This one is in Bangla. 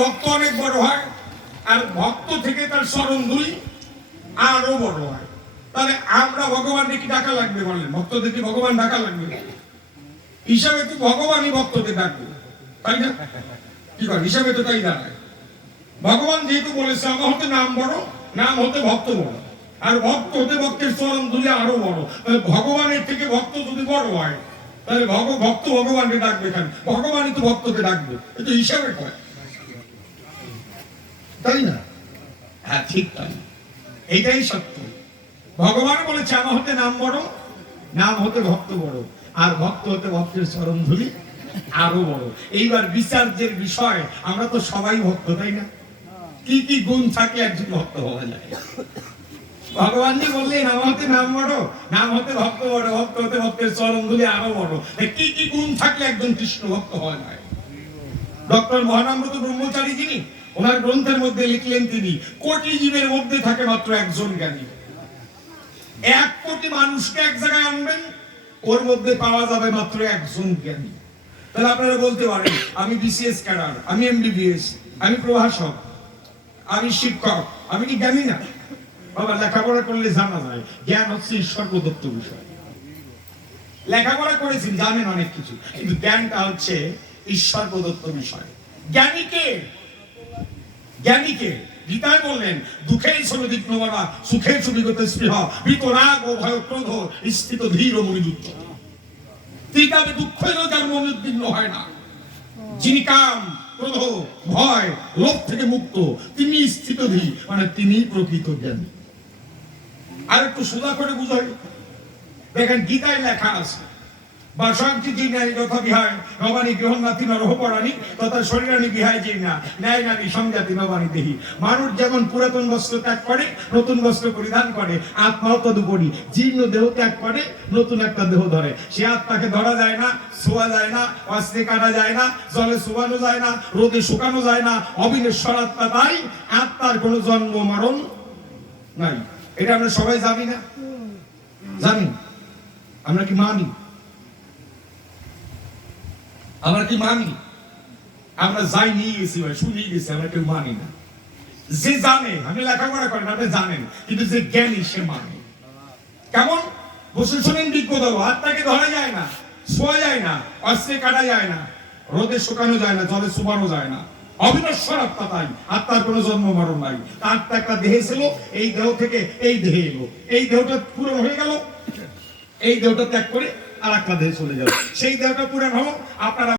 ভক্ত অনেক বড় হয়, আর ভক্ত থেকে তার স্মরণ দুই আরো বড় হয়। তাহলে আমরা ভগবানকে কি ডাকা লাগবে বলেন? ভক্তদেরকে ভগবান ডাকা লাগবে হিসাবে তো ভগবানই ভক্তদের ডাকবে, তাই না? কি করে হিসাবে তো তাই দাঁড়ায়। ভগবান যেহেতু বলেছে আমার হতে নাম বড়, নাম হতে ভক্ত বড়, আর ভক্ত হতে ভক্তের চরণ ধুলে আরো বড়। তাহলে ভগবানের থেকে ভক্ত যদি বড় হয়, তাহলে ভক্ত ভগবানকে ডাকবে কেন? ভগবানই তো ভক্তকে ডাকবে, এটা হিসাবে কয়, তাই না? হ্যাঁ, ঠিক তাই, এইটাই সত্য। ভগবান বলেছে আমার হতে নাম বড়, নাম হতে ভক্ত বড়, আর ভক্ত হতে ভক্তের চরণ ধুলি আরো বড়। এইবার বিচার্যের বিষয়, আমরা তো সবাই ভক্ত, তাই না? কি কি গুণ থাকলে একজন ভক্ত হওয়া যায়? ভগবান জি বললেন আমার হতে নাম বড়, নাম হতে ভক্ত বড়, ভক্ত হতে ভক্তের চরণ ধুলি আরো বড়। কি কি গুণ থাকলে একজন কৃষ্ণ ভক্ত হওয়া যায়? ডক্টর মহানামব্রত ব্রহ্মচারী যিনি, ওনার গ্রন্থের মধ্যে লিখলেন তিনি কোটি জীবের মধ্যে থাকে মাত্র একজন জ্ঞানী। 1 কোটি মানুষকে এক জায়গায় আনবেন, ওর মধ্যে পাওয়া যাবে মাত্র একজন জ্ঞানী। তাহলে আপনারা বলতে পারেন আমি বিসিএস ক্যাডার, আমি এমবিবিএস, আমি প্রভাষক, আমি শিক্ষক, আমি কি জ্ঞানী না? বাবা, লেখাপড়া করলে জানা যায় জ্ঞান হচ্ছে ঈশ্বর প্রদত্ত বিষয়। লেখাপড়া করেছেন, জানেন অনেক কিছু, কিন্তু জ্ঞানটা হচ্ছে ঈশ্বর প্রদত্ত বিষয়। জ্ঞানীকে জ্ঞানীকে গীতায় বললেন দুঃখেই সনদিগ্ন বাবা, সুখের সুবিগত স্পৃহ, বিতরাগ ও ভয় ক্রোধ স্থিত ধীর মনিযুক্ত। তিনটাবে দুঃখ এলেও যার মন উদ্বিগ্ন হয় না, যিনি কাম ক্রোধ ভয় লোভ থেকে মুক্ত, তিনি স্থিত ধীর, মানে তিনি প্রকৃত জ্ঞানী। আর একটু সোজা করে বুঝাই, দেখেন গীতায় লেখা আছে বাসান্তি জি ন্যায় যথা বিহায় নবানী গৃহনাথী নরহ পরাণী তথা শরীরানী বিহায় জি না ন্যায় নারী সংজাতি নবানী দেহি। মানুষ যেমন পুরাতন বস্ত্র ত্যাগ করে, নতুন বস্ত্র পরিধান করে, আত্মাও তদুপরি জীর্ণ দেহ ত্যাগ করে, নতুন একটা দেহ ধরে। সে আত্মাকে ধরা যায় না, ছোঁয়া যায় না, অস্ত্রে কাটা যায় না, জলে শুকানো যায় না, রোদে শুকানো যায় না, অবিনশ্বর আত্মা। তাই আত্মার কোনো জন্ম মরণ নাই। এটা আমরা সবাই জানি না? জানি। আমরা কি মানি? আমরা কি মানি? আমরা যাই নিয়ে গেছি ভাই, শুনিয়ে গেছি, আমরা কেউ মানি না। যে জানে, আমি লেখাপড়া করেন, আপনি জানেন, কিন্তু যে জ্ঞানী সে মানে। কেমন? বসে শোনেন বিজ্ঞতা, আত্মাকে ধরা যায় না, ছোঁয়া যায় না, অস্ত্রে কাটা যায় না, রোদে শুকানো যায় না, জলে শুকানো যায় না, অবিনশ্বর আত্মা। তাই আত্মার কোনো জন্ম মরণ নাই। আত্মা একটা দেহে ছিল, এই দেহ থেকে এই দেহে এলো, এই দেহটা পূরণ হয়ে গেল, এই দেহটা ত্যাগ করে আর একটা দেহে চলে গেল, সেই দেহটা পূরণ হলো। আপনারা